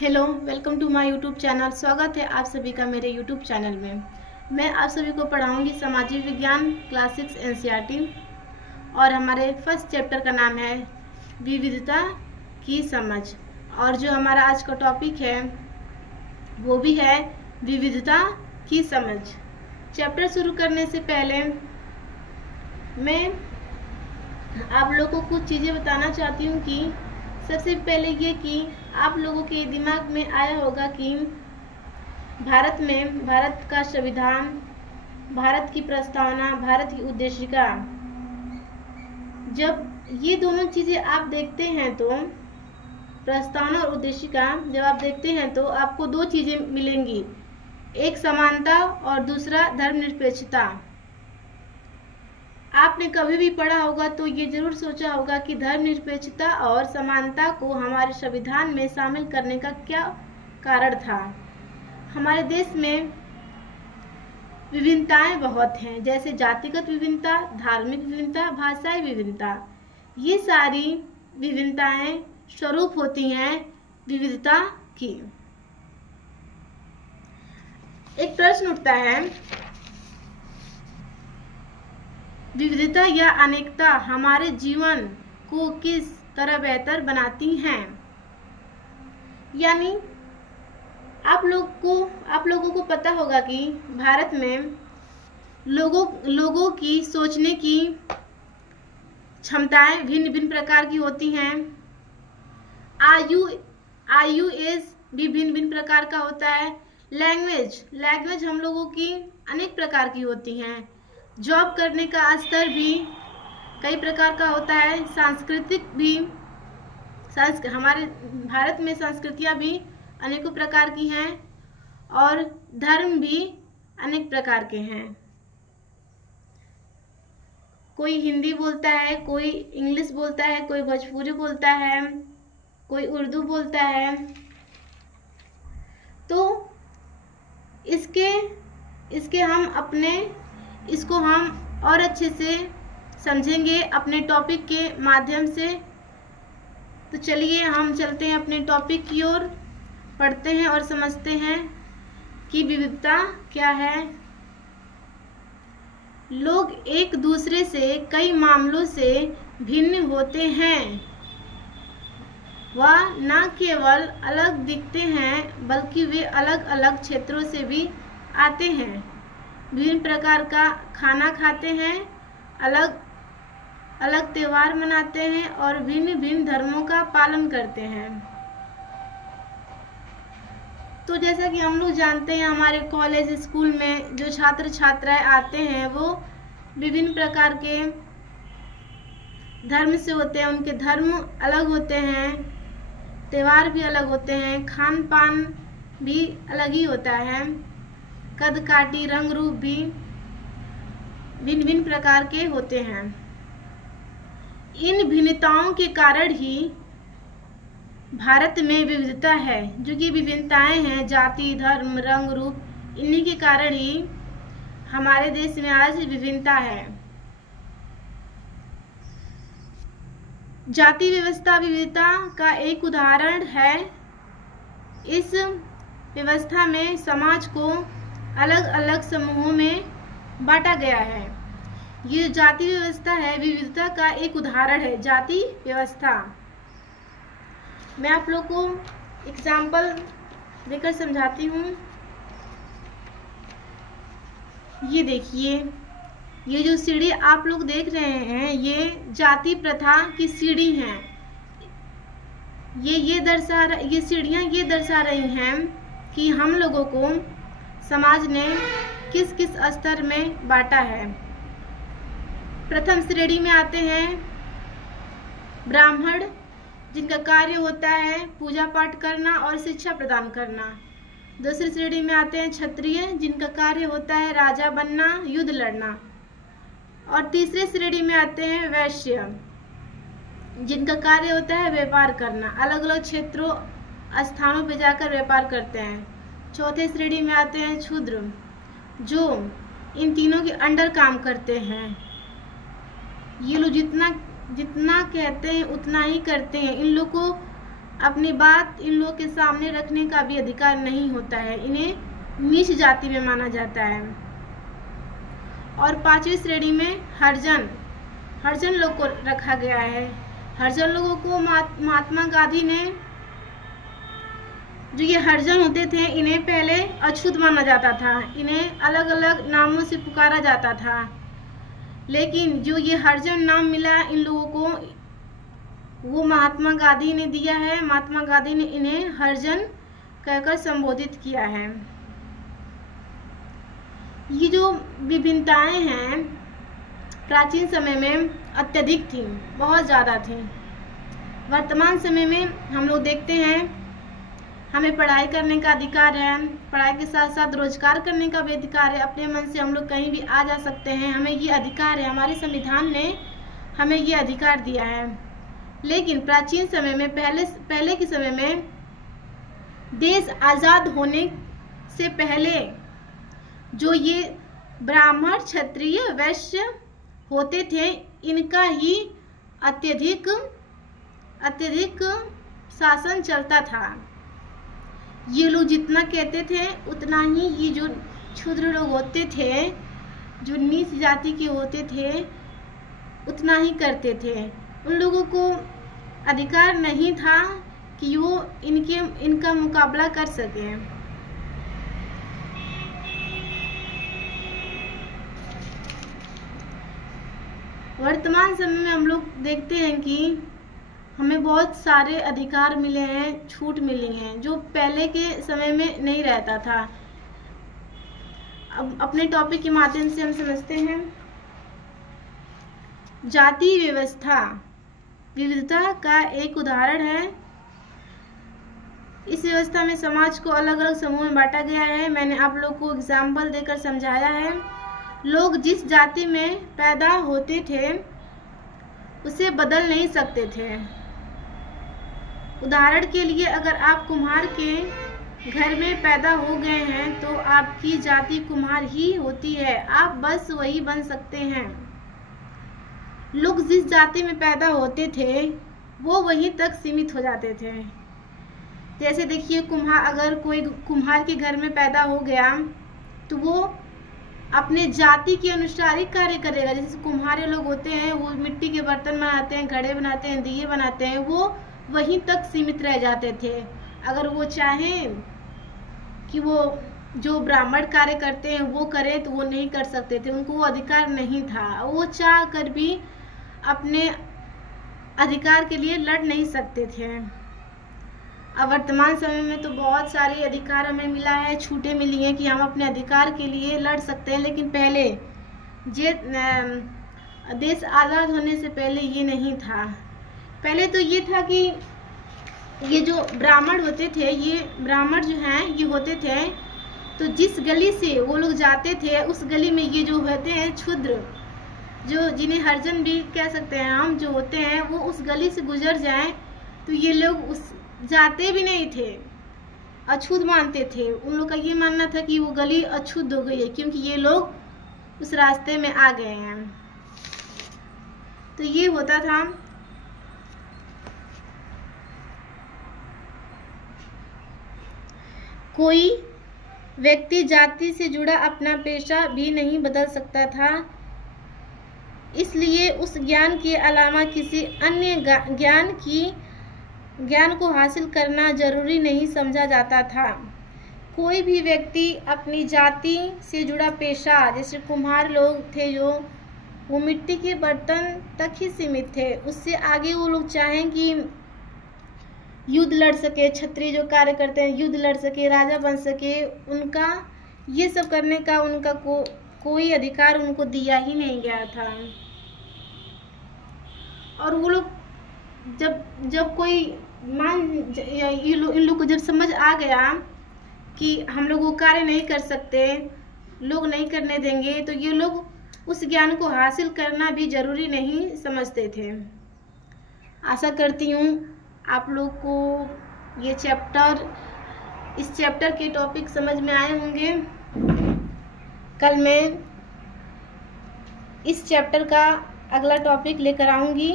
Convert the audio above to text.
Hello, welcome to my YouTube channel. स्वागत है आप सभी का मेरे यूट्यूब चैनल में। मैं आप सभी को पढ़ाऊंगी सामाजिक विज्ञान क्लास 6 एनसीईआरटी और हमारे फर्स्ट चैप्टर का नाम है विविधता की समझ। और जो हमारा आज का टॉपिक है वो भी है विविधता की समझ। चैप्टर शुरू करने से पहले मैं आप लोगों को कुछ चीज़ें बताना चाहती हूँ कि सबसे पहले ये कि आप लोगों के दिमाग में आया होगा कि भारत का संविधान, भारत की प्रस्तावना, भारत की उद्देशिका, जब ये दोनों चीज़ें आप देखते हैं तो प्रस्तावना और उद्देशिका जब आप देखते हैं तो आपको दो चीज़ें मिलेंगी, एक समानता और दूसरा धर्मनिरपेक्षता। आपने कभी भी पढ़ा होगा तो ये जरूर सोचा होगा कि धर्मनिरपेक्षता और समानता को हमारे संविधान में शामिल करने का क्या कारण था। हमारे देश में विभिन्नताएं बहुत हैं, जैसे जातिगत विभिन्नता, धार्मिक विभिन्नता, भाषाई विभिन्नता। ये सारी विभिन्नताएं स्वरूप होती हैं विविधता की। एक प्रश्न उठता है, विविधता या अनेकता हमारे जीवन को किस तरह बेहतर बनाती हैं। यानी आप लोगों को पता होगा कि भारत में लोगों की सोचने की क्षमताएं भिन्न भिन्न प्रकार की होती हैं। आयु एज भी भिन्न भिन्न प्रकार का होता है। लैंग्वेज हम लोगों की अनेक प्रकार की होती हैं। जॉब करने का स्तर भी कई प्रकार का होता है। सांस्कृतिक भी हमारे भारत में संस्कृतियाँ भी अनेकों प्रकार की हैं और धर्म भी अनेक प्रकार के हैं। कोई हिंदी बोलता है, कोई इंग्लिश बोलता है, कोई भोजपुरी बोलता है, कोई उर्दू बोलता है। तो इसको हम और अच्छे से समझेंगे अपने टॉपिक के माध्यम से। तो चलिए हम चलते हैं अपने टॉपिक की ओर, पढ़ते हैं और समझते हैं कि विविधता क्या है। लोग एक दूसरे से कई मामलों से भिन्न होते हैं। वह न केवल अलग दिखते हैं बल्कि वे अलग अलग क्षेत्रों से भी आते हैं। विभिन्न प्रकार का खाना खाते हैं, अलग अलग त्योहार मनाते हैं और भिन्न भिन्न धर्मों का पालन करते हैं। तो जैसा कि हम लोग जानते हैं, हमारे कॉलेज स्कूल में जो छात्र छात्राएं आते हैं वो विभिन्न प्रकार के धर्म से होते हैं। उनके धर्म अलग होते हैं, त्योहार भी अलग होते हैं, खान पान भी अलग ही होता है, कद काठी रंग रूप भी भिन्न भिन्न प्रकार के होते हैं। इन भिन्नताओं के कारण ही भारत में विविधता है। जो कि विभिन्नताएं हैं, जाति, धर्म, रंग, रूप, इन्हीं के कारण ही हमारे देश में आज विभिन्नता है। जाति व्यवस्था विविधता का एक उदाहरण है। इस व्यवस्था में समाज को अलग अलग समूहों में बांटा गया है। ये जाति व्यवस्था है, विविधता का एक उदाहरण है जाति व्यवस्था। मैं आप लोग को एग्जाम्पल देकर समझाती हूँ। ये देखिए, ये जो सीढ़ी आप लोग देख रहे हैं ये जाति प्रथा की सीढ़ी हैं। ये सीढ़ियाँ ये दर्शा रही हैं कि हम लोगों को समाज ने किस किस स्तर में बांटा है। प्रथम श्रेणी में आते हैं ब्राह्मण, जिनका कार्य होता है पूजा पाठ करना और शिक्षा प्रदान करना। दूसरी श्रेणी में आते हैं क्षत्रिय, जिनका कार्य होता है राजा बनना, युद्ध लड़ना। और तीसरे श्रेणी में आते हैं वैश्य, जिनका कार्य होता है व्यापार करना, अलग अलग क्षेत्रों स्थानों पर जाकर व्यापार करते हैं। चौथे श्रेणी में आते हैं शूद्र, जो इन तीनों के अंडर काम करते हैं। ये लोग जितना कहते हैं उतना ही करते हैं। इन लोग को अपनी बात इन लोगों के सामने रखने का भी अधिकार नहीं होता है। इन्हें नीच जाति में माना जाता है। और 5वीं श्रेणी में हरिजन लोग को रखा गया है। हरिजन लोगों को महात्मा गांधी ने, जो ये हरिजन होते थे, इन्हें पहले अछूत माना जाता था। इन्हें अलग अलग नामों से पुकारा जाता था, लेकिन जो ये हरिजन नाम मिला इन लोगों को, वो महात्मा गांधी ने दिया है। महात्मा गांधी ने इन्हें हरिजन कहकर संबोधित किया है। ये जो विभिन्नताएं हैं प्राचीन समय में अत्यधिक थी, बहुत ज़्यादा थी। वर्तमान समय में हम लोग देखते हैं हमें पढ़ाई करने का अधिकार है, पढ़ाई के साथ साथ रोजगार करने का भी अधिकार है। अपने मन से हम लोग कहीं भी आ जा सकते हैं, हमें ये अधिकार है। हमारे संविधान ने हमें ये अधिकार दिया है। लेकिन प्राचीन समय में, पहले के समय में, देश आज़ाद होने से पहले जो ये ब्राह्मण, क्षत्रिय, वैश्य होते थे, इनका ही अत्यधिक शासन चलता था। ये लोग जितना कहते थे उतना ही ये जो क्षुद्र लोग होते थे, जो नीच जाति के होते थे, उतना ही करते थे। उन लोगों को अधिकार नहीं था कि वो इनका मुकाबला कर सके। वर्तमान समय में हम लोग देखते हैं कि हमें बहुत सारे अधिकार मिले हैं, छूट मिली हैं, जो पहले के समय में नहीं रहता था। अब अपने टॉपिक के माध्यम से हम समझते हैं। जाति व्यवस्था विविधता का एक उदाहरण है। इस व्यवस्था में समाज को अलग अलग समूह में बांटा गया है। मैंने आप लोग को एग्जाम्पल देकर समझाया है। लोग जिस जाति में पैदा होते थे उसे बदल नहीं सकते थे। उदाहरण के लिए, अगर आप कुम्हार के घर में पैदा हो गए हैं तो आपकी जाति कुम्हार ही होती है, आप बस वही बन सकते हैं। लोग जिस जाति में पैदा होते थे वो वहीं तक सीमित हो जाते थे। जैसे देखिए, अगर कोई कुम्हार के घर में पैदा हो गया तो वो अपने जाति के अनुसार ही कार्य करेगा। जैसे कुम्हारे लोग होते हैं, वो मिट्टी के बर्तन बनाते हैं, घड़े बनाते हैं, दिए बनाते हैं, वो वहीं तक सीमित रह जाते थे। अगर वो चाहें कि वो जो ब्राह्मण कार्य करते हैं वो करें तो वो नहीं कर सकते थे, उनको वो अधिकार नहीं था। वो चाह कर भी अपने अधिकार के लिए लड़ नहीं सकते थे। अब वर्तमान समय में तो बहुत सारे अधिकार हमें मिला है, छूटें मिली हैं कि हम अपने अधिकार के लिए लड़ सकते हैं। लेकिन पहले देश आज़ाद होने से पहले ये नहीं था। पहले तो ये था कि ये जो ब्राह्मण होते थे, ये ब्राह्मण जो हैं ये होते थे, तो जिस गली से वो लोग जाते थे उस गली में ये जो होते हैं क्षुद्र, जो जिन्हें हरिजन भी कह सकते हैं हम, जो होते हैं, वो उस गली से गुजर जाएं तो ये लोग उस जाते भी नहीं थे, अछूत मानते थे। उन लोग का ये मानना था कि वो गली अछूत हो गई है क्योंकि ये लोग उस रास्ते में आ गए हैं। तो ये होता था। कोई व्यक्ति जाति से जुड़ा अपना पेशा भी नहीं बदल सकता था, इसलिए उस ज्ञान के अलावा किसी अन्य ज्ञान को हासिल करना जरूरी नहीं समझा जाता था। कोई भी व्यक्ति अपनी जाति से जुड़ा पेशा, जैसे कुम्हार लोग थे जो वो मिट्टी के बर्तन तक ही सीमित थे, उससे आगे वो लोग चाहें कि युद्ध लड़ सके, क्षत्रिय जो कार्य करते हैं युद्ध लड़ सके, राजा बन सके, उनका ये सब करने का उनका कोई अधिकार उनको दिया ही नहीं गया था। और वो लोग जब कोई इन लोग को जब समझ आ गया कि हम लोग वो कार्य नहीं कर सकते, लोग नहीं करने देंगे, तो ये लोग उस ज्ञान को हासिल करना भी जरूरी नहीं समझते थे। आशा करती हूँ आप लोग को इस चैप्टर के टॉपिक समझ में आए होंगे। कल मैं इस चैप्टर का अगला टॉपिक लेकर आऊँगी।